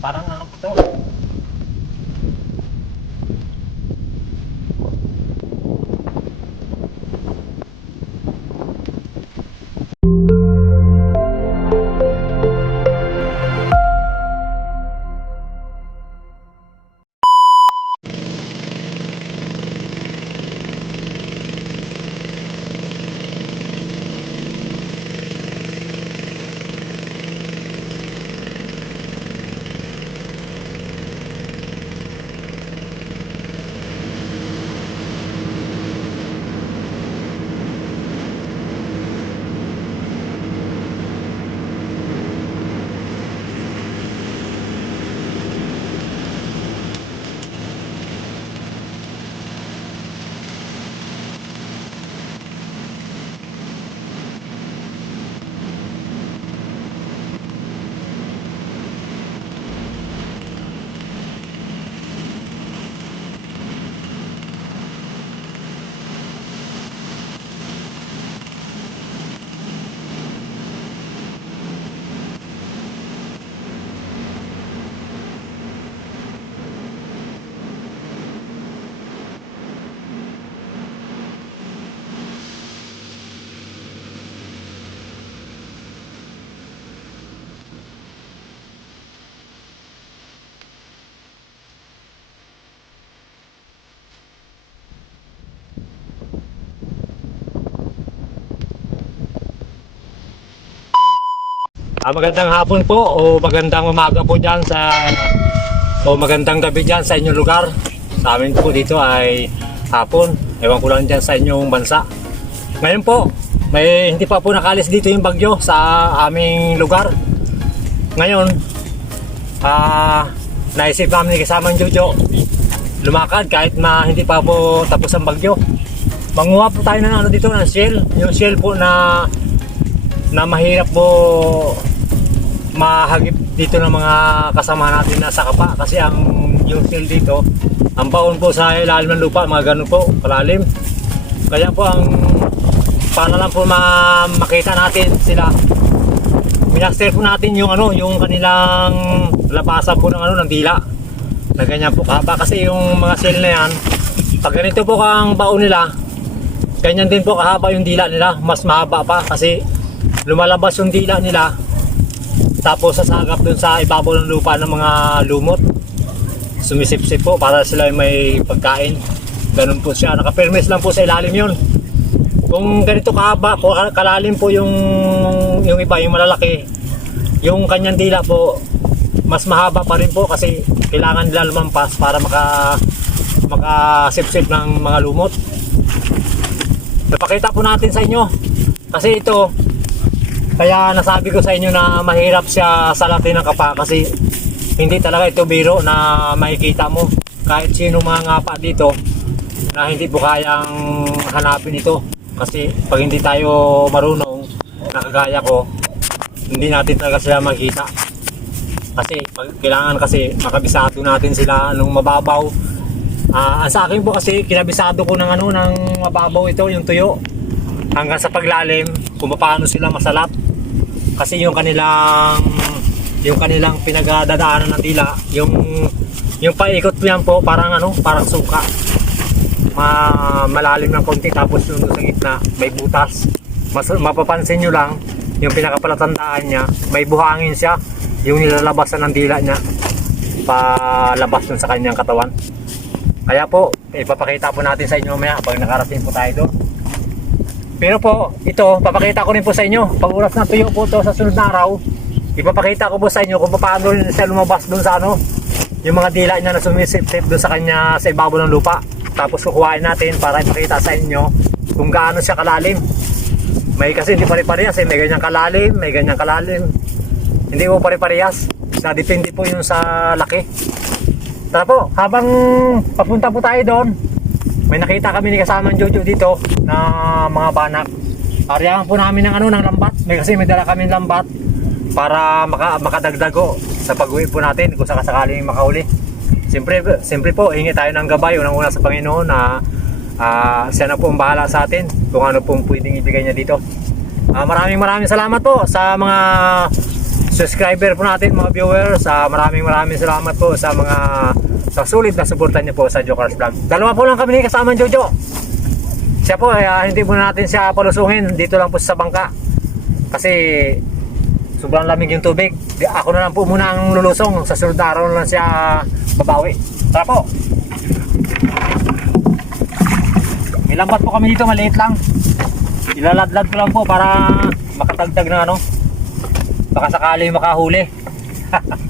Parang ang to. Ah, magandang hapon po o magandang umaga po dyan sa o magandang gabi dyan sa inyong lugar. Sa amin po dito ay hapon. Ewan ko lang dyan sa inyong bansa. Ngayon po, may hindi pa po nakalis dito yung bagyo sa aming lugar. Ngayon, ah, naisip namin ni kasamang Jojo lumakad kahit na hindi pa po tapos ang bagyo. Manguha po tayo ng ano dito ng shell. Yung shell po na na mahirap po mahagip dito ng mga kasama natin na sa kapa. Kasi ang yung shell dito ang baon po sa ilalim ng lupa mga ganun po kalalim kaya po ang para lang po ma makita natin sila minaster po natin yung ano yung kanilang labasan po ng ano ng dila. Na ganyan po kahaba. Kasi yung mga shell na yan pag ganito po ang baon nila ganyan din po kahaba yung dila nila. Mas mahaba pa kasi lumalabas yung dila nila tapos sasagap dun sa ibabaw ng lupa ng mga lumot. Sumisipsip po para sila ay may pagkain. Ganun po siya. Nakapirmes lang po sa ilalim yun. Kung ganito kahaba kung kalalim po yung yung iba yung malalaki yung kanyang dila po mas mahaba pa rin po kasi kailangan nila lumampas para maka makasipsip ng mga lumot. Napakita po natin sa inyo. Kasi ito kaya nasabi ko sa inyo na mahirap siya salatin ng kapa kasi hindi talaga ito biro na makikita mo. Kahit sino mga ngapa dito na hindi po kayang hanapin ito. Kasi pag hindi tayo marunong nakagaya ko hindi natin talaga sila makikita. Kasi pag, kailangan kasi makabisado natin sila nung mababaw. Ang sa akin po kasi kinabisado ko ng ano ng mababaw ito yung tuyo. Hanggang sa paglalim kung paano sila masalat kasi yung kanilang yung kanilang pinagdadaanan ng dila yung yung paikot niyan po parang ano parang suka. Ma, malalim ng konti tapos yung sa gitna may butas. Mas, mapapansin nyo lang yung pinakapalatandaan niya may buhangin siya. Yung nilalabasan ng dila niya palabas dun sa kanyang katawan. Kaya po ipapakita po natin sa inyo mamaya pag nakarating po tayo doon pero po, ito, papakita ko rin po sa inyo. Pag oras na tuyo po to sa sunod na araw, ipapakita ko po sa inyo kung paano siya lumabas doon sa ano, yung mga dila niya na sumisip-sip doon sa kanya sa ibabaw ng lupa. Tapos kukuhain natin para ipakita sa inyo kung gaano siya kalalim. May kasi hindi pare-parehas eh. May ganyang kalalim, may ganyang kalalim. Hindi po pare-parehas. Sa depende po yun sa laki. Tara po, habang papunta po tayo doon, may nakita kami ni kasamang Jojo dito na mga banak. Ariyan po namin ng ano ng lambat. May kasi may dala kami lambat para maka, makadagdago sa pag-uwi po natin kung sakasakaling makahuli. Siyempre, siyempre po, hingi tayo ng gabay unang-una sa Panginoon na ah, siya na po ang bahala sa atin kung ano pong pwedeng ibigay niya dito. Ah, maraming maraming salamat po sa mga subscriber po natin mga viewers. sa maraming maraming salamat po sa mga sa sulit na suportan niyo po sa Jokers Vlog. Dalawa po lang kami ni kasama Jojo. Siya po, ah, hindi po natin siya palusungin dito lang po sa bangka. Kasi sobrang lamig yung tubig. Ako na lang po muna ang lulusong. Sa sunod na araw lang siya babawi. Tara po. May lambat po kami dito, maliit lang. Ilaladlad ko lang po para makatagtag na ano. Baka sakali makahuli.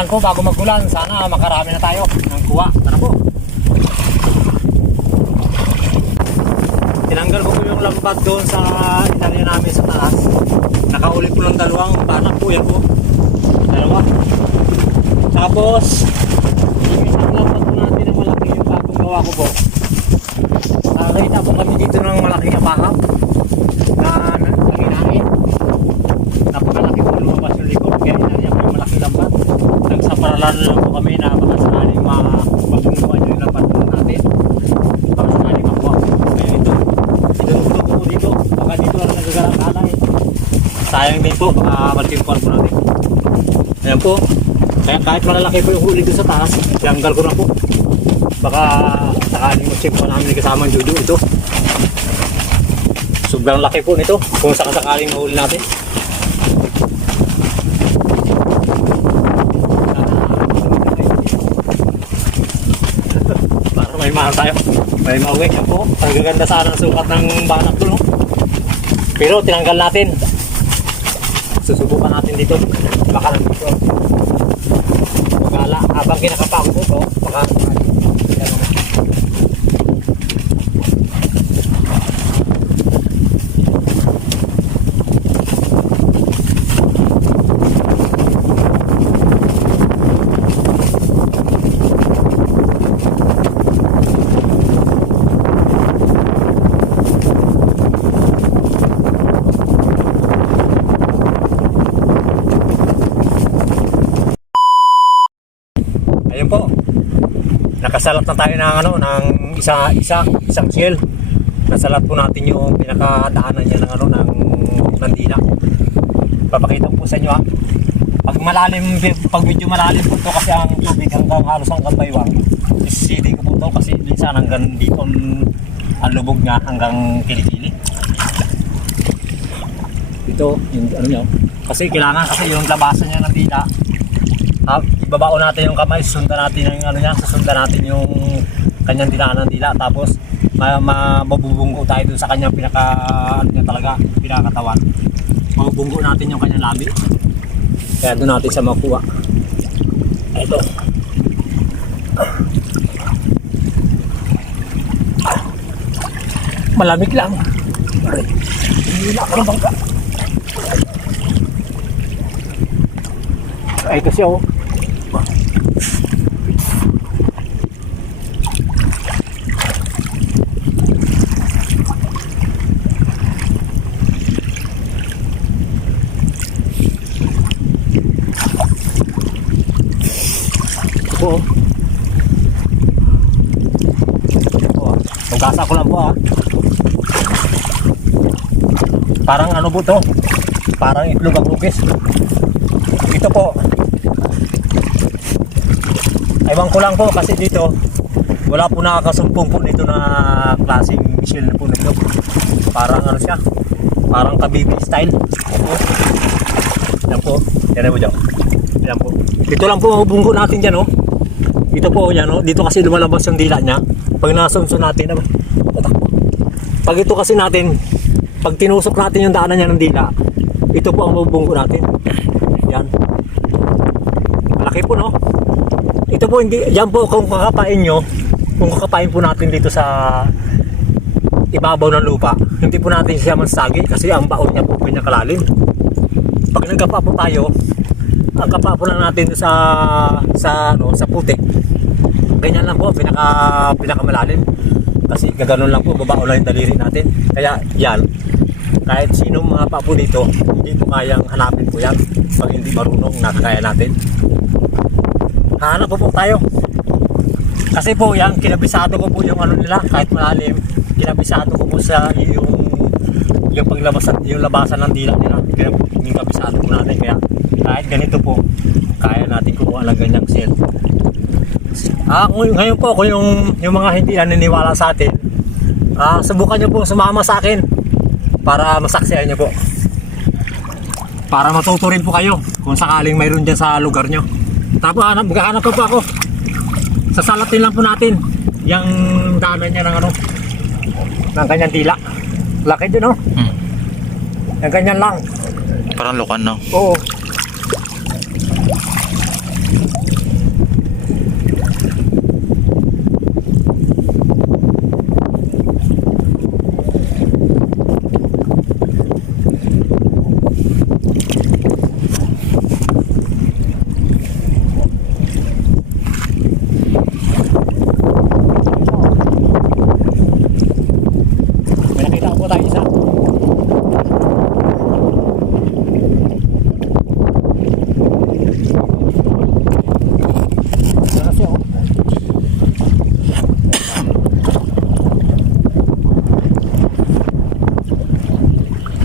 Kailangan po bago magulan, sana makarami na tayo ng kuha. Tara po. Tinanggal ko po yung lambat doon sa inalya namin sa taas. Nakauli po ng dalawang banak po yan po. Dalawa. Tapos, yung isang lambat po natin na malaki yung bagong ko po. Nakakita po kami dito ng malaking apahang na nanginain. Napakalaki po lumabas yung likod kaya inalya po yung malaking lambat. Nagsaparalan lang po kami na baka sakaling ma- matungguan yung lambat po natin. Baka sakaling makuha. Kaya ito, Tinutulog ko po dito. Baka dito lang nagagarang alay. Sayang din po, baka matimpuan po natin. Ayan po. Kaya kahit malalaki po yung huli doon sa taas, tiyanggal ko na po. Baka sakaling matimpuan namin kasama ang judo ito. Sobrang laki po nito kung sakasakaling mahuli natin. Para may mahal tayo. May mauwi yan po. Ang gaganda sana ang sukat ng banak ko, no? Pero tinanggal natin. Susubukan natin dito. Baka nandito. Magala. Habang kinakapa ko baka Ayun po. Nakasalat na tayo ng ano ng isa isa isang shell. Nasalat po natin yung pinakadaanan niya ng ano ng Nandina. Papakita ko po sa inyo ha. Pag malalim, pag medyo malalim po to kasi ang tubig hanggang halos hanggang baywang. Isisidi ko po to kasi minsan hanggang dito ang lubog niya hanggang kilikili. Ito, yung ano niya. Kasi kailangan kasi yung labasan niya ng dila Ah, ibabao natin yung kamay, susundan natin yung ano niya, susundan natin yung kanyang dinaanan dila tapos ma, ma mabubunggo tayo dun sa kanyang pinaka ano niya talaga, pinakatawan. Mabubunggo natin yung kanyang labi. Kaya doon natin siya makuha. Ito. Malamig lang. Hindi na ako ng. Ay, siya oh. Oo. Oo. Tugasa ko lang po ah. Parang ano po to? Parang itlog ang lukis. Ito po. Ewan ko lang po kasi dito wala po nakakasumpong po dito na klaseng Michelle po nito. Parang ano siya? Parang kabibi style. Ito. Yan po. Yan po dyan. Yan po. Ito lang po bunggo natin dyan oh. Ito po yan oh. Dito kasi lumalabas yung dila niya. Pag nasumso natin, ano, tatakbo. Pag ito kasi natin, pag tinusok natin yung daanan niya ng dila, ito po ang mabubungko natin. Yan. Malaki po, no? Ito po, hindi, yan po kung kakapain nyo, kung kakapain po natin dito sa ibabaw ng lupa, hindi po natin siya mansagi kasi ang baon niya po pinakalalim. Pag nagkapa po tayo, ang kapa po lang natin sa sa ano sa putik. Ganyan lang po pinaka pinakamalalim. Kasi gaganon lang po babaon lang yung daliri natin. Kaya yan kahit sino mga pa po dito, hindi po kayang hanapin po yan pag hindi marunong nakakaya natin. Hanap po po tayo. Kasi po yan, kinabisado ko po yung ano nila, kahit malalim, kinabisado ko po sa yung yung paglabasan, yung labasan ng dila nila, kinab- yung kabisado po natin. Kaya kahit ganito po, kaya natin kumuha ng ganyang set. Ah, ngayon po, kung yung, yung mga hindi naniniwala sa atin, ah, subukan nyo po sumama sa akin para masaksihan nyo po. Para matuto rin po kayo kung sakaling mayroon dyan sa lugar nyo. Tapos hanap, maghahanap pa po ako. Sasalatin lang po natin yung daanan niya ng ano, ng kanyang dila. Laki din, no? Hmm. Yung ganyan lang. Parang lukan, no? Oo. May nakita ko po tayo isa. Yan kasi oh.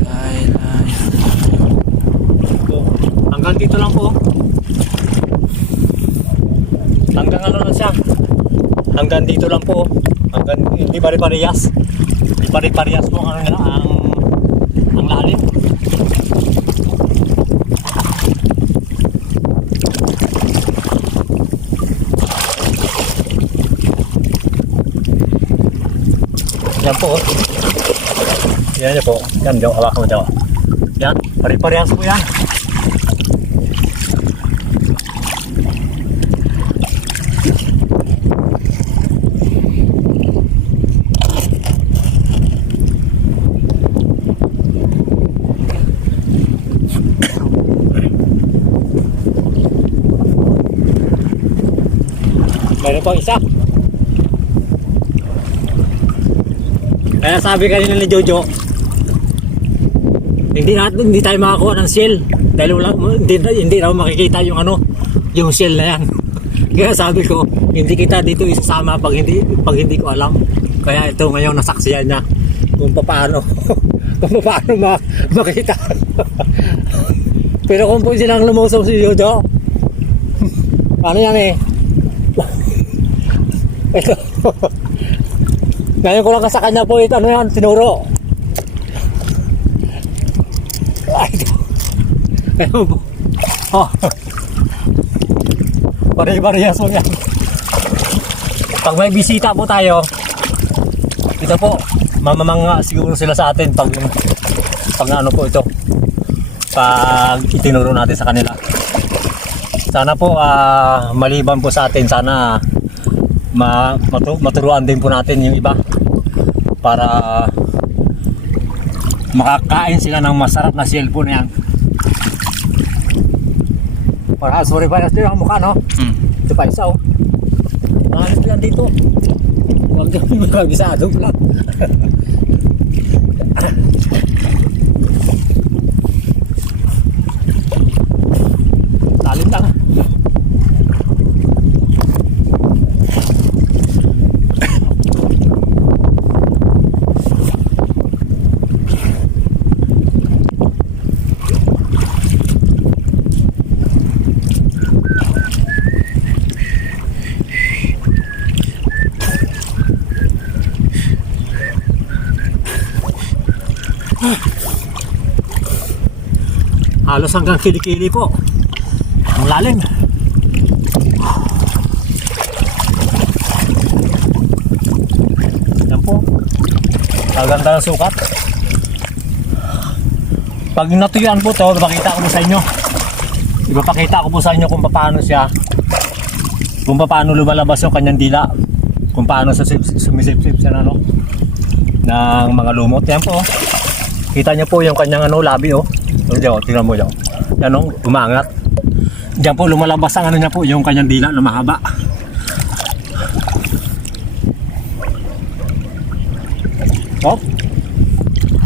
Lay, lay. Po. Hanggang dito lang po. Hanggang ano lang siya. Hanggang dito lang po. Hanggang hindi pare-parehas. Hindi pare-parehas po ang ano nila, ang ang lalim. Yan po. oh. Yan yan po. Yan, daw. Hawakan mo. Yan, pare-parehas po yan. Pang isa. Kaya sabi kanina ni Jojo, hindi natin hindi tayo makakuha ng shell. Dahil wala hindi, hindi raw makikita yung ano yung shell na yan. Kaya sabi ko hindi kita dito isasama pag hindi pag hindi ko alam. Kaya ito ngayon nasaksiyan niya kung paano kung paano ma, makita. Pero kung po silang lumusaw si Jojo ano yan eh ngayon ko lang sa kanya po ito ano yan tinuro ay, Ayun po. Oh. Pare-parehas mo yan. Pag may bisita po tayo, ito po, mamamanga siguro sila sa atin pag, pag ano po ito, pag itinuro natin sa kanila. Sana po, ah, maliban po sa atin, sana ma, matu, maturuan din po natin yung iba para makakain sila ng masarap na cellphone yan. Para sorry pa ito ang mukha no. Hmm. Ito pa isa oh. Mahalit lang dito. Huwag kang makabisado lang. Lalim lang. Halos hanggang kilikili po. Ang lalim. Yan po. Ang ganda ng sukat. Pag natuyuan po to, ipakita ko po sa inyo. Ipapakita ko po sa inyo kung paano siya kung paano lumalabas yung kanyang dila kung paano sa sumisip-sip siya na, ano, ng mga lumot. Yan po. Kita niyo po yung kanyang ano, labi oh. O, diyan, oh, tingnan mo diyan. Yan oh, umangat. Diyan po lumalabas ang ano niya po, yung kanyang dila na mahaba. Oh.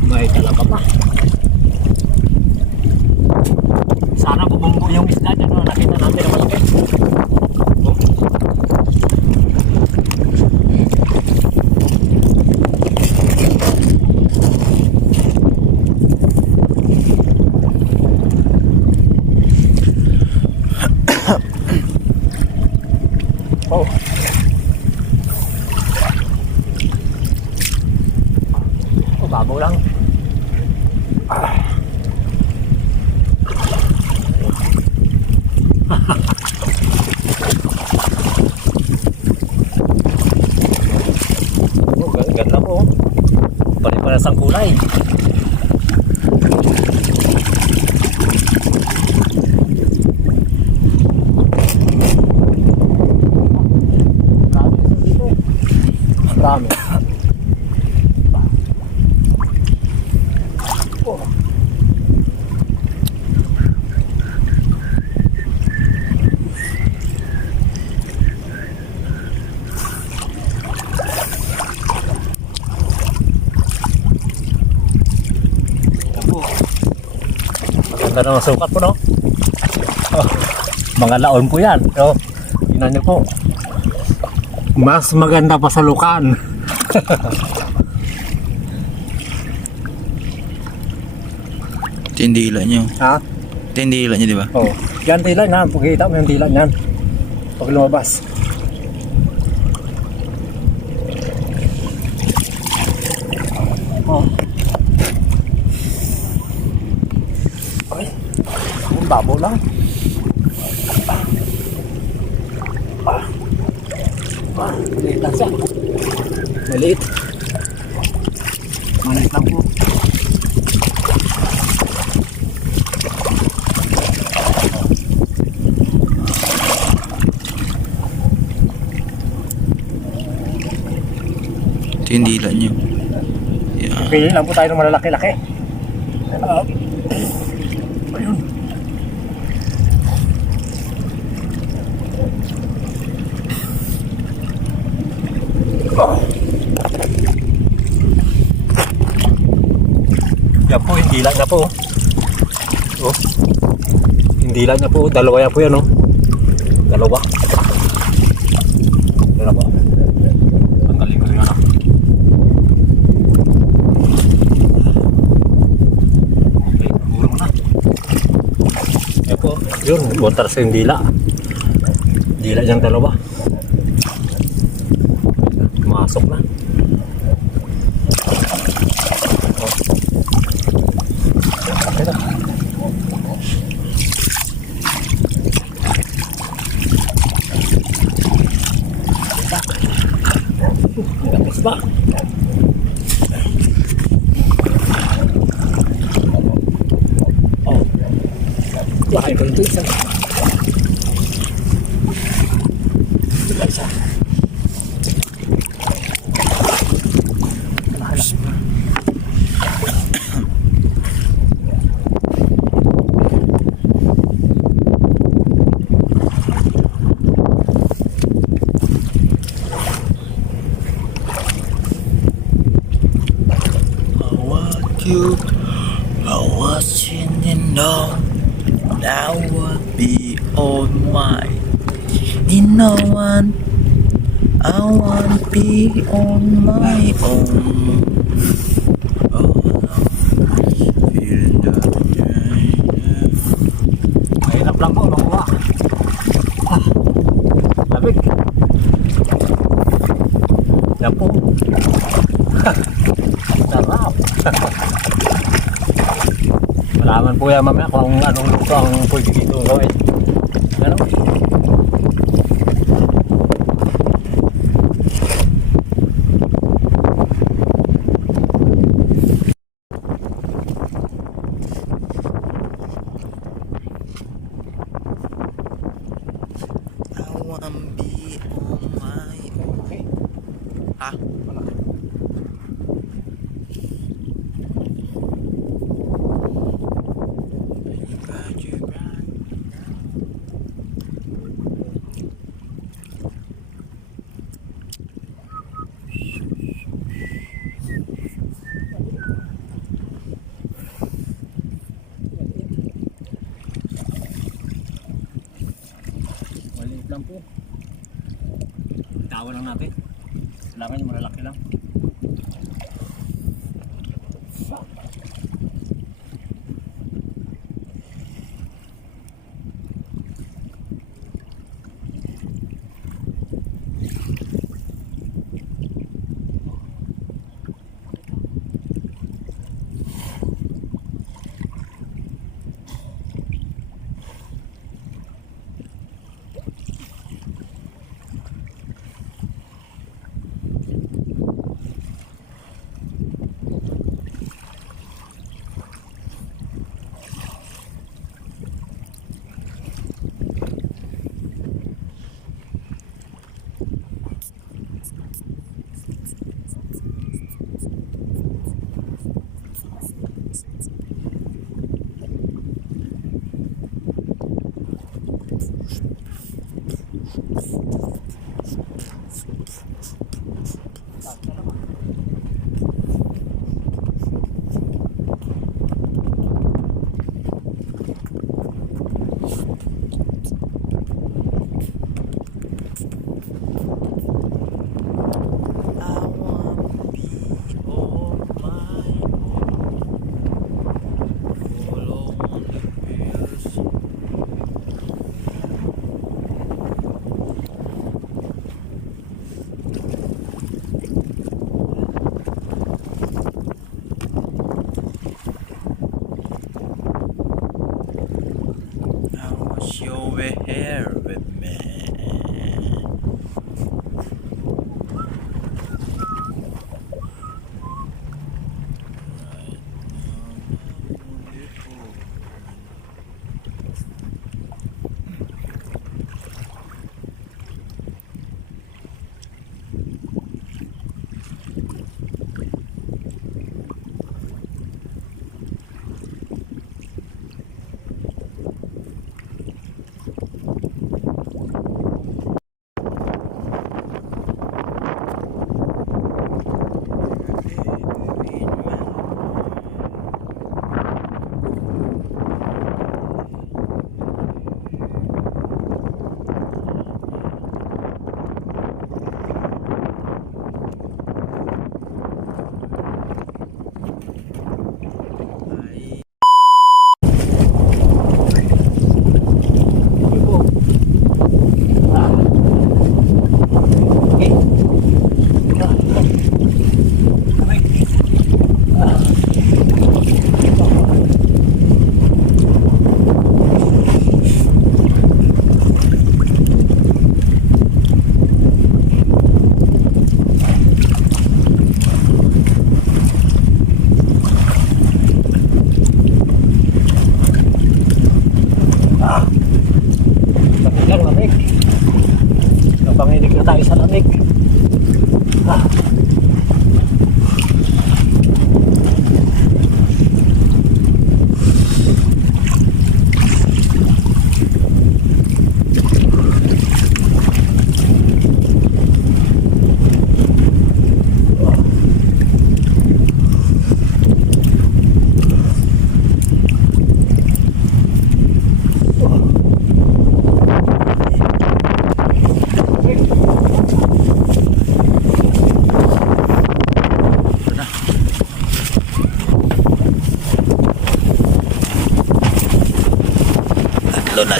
May talaga pa. Sana bumunggo yung isda dyan, no? nakita natin na malaki. Oh. Oh. Oh, babaw lang. Oh, gan- ganda po. Pare-pares ang Maganda naman sukat po, no? Oh, mga laon po yan. So, tingnan niyo po. Mas maganda pa sa lukan. Ito yung dila nyo. ha? Ito yung dila nyo, di ba? Oh. Yan tila na. Pagkita mo yung tila niyan. Pag lumabas. Oh. Babo lang. Maliit lang siya. Maliit. Maliit lang po. Ito yung dila nyo. Yan. Pili lang po tayo ng malalaki-laki. Ah. Yan po, hindi lang na po. Oh. Hindi lang na po. Dalawa yan po yan, oh. Dalawa. Dalawa. Tanggalin ko ano. Okay, gulong na. Yan po, yun, buntar sa yung dila. Dila niyang dalawa. Masok na. Oh. Okay na. Tapos ba? Oh. Lahat ko ito isa. Ito isa. Nahanap mo. I want you, I was in the know, now will be on mine. In no one, I want be on my own. Oh, feeling the Mahirap lang po makuha. Ah, labig. Po. Sarap. Malaman po yan mamaya kung anong luto ang pwede dito gawin. lang po. Tawa lang natin. Kailangan yung malalaki lang. Over here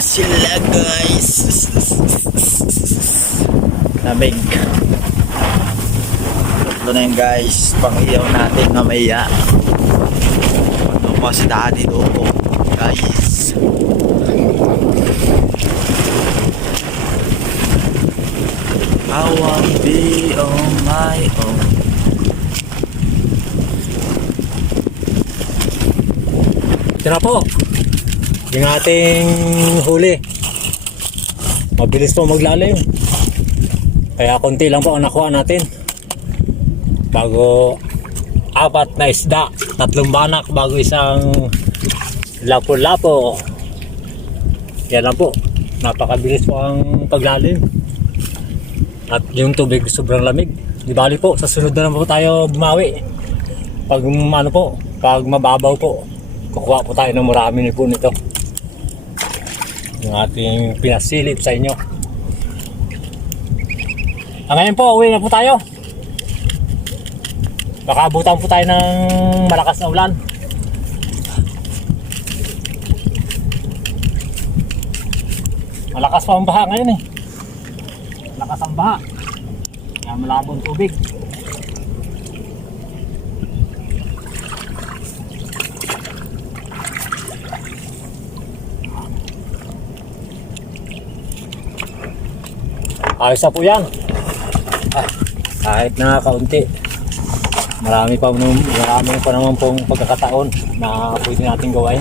sila guys. Lamig. Tatlo na yun guys. Pang-iyaw natin mamaya. Ano pa si daddy doon guys. I wanna be on my own. Na po. Yung ating huli. Mabilis po maglalim. Kaya konti lang po ang nakuha natin. Bago apat na isda, tatlong banak bago isang lapo-lapo. Yan lang po. Napakabilis po ang paglalim. At yung tubig sobrang lamig. Di bali po, sa sunod na lang po tayo bumawi. Pag ano po, pag mababaw po, kukuha po tayo ng marami po nito. Yung ating pinasilip sa inyo. Ah, ngayon po, uwi na po tayo. Baka abutan po tayo ng malakas na ulan. Malakas pa ang baha ngayon eh. Malakas ang baha. Kaya malabo ang tubig. Ayos na po yan. Ah, kahit na kaunti. Marami pa marami pa naman pong pagkakataon na pwede natin gawain.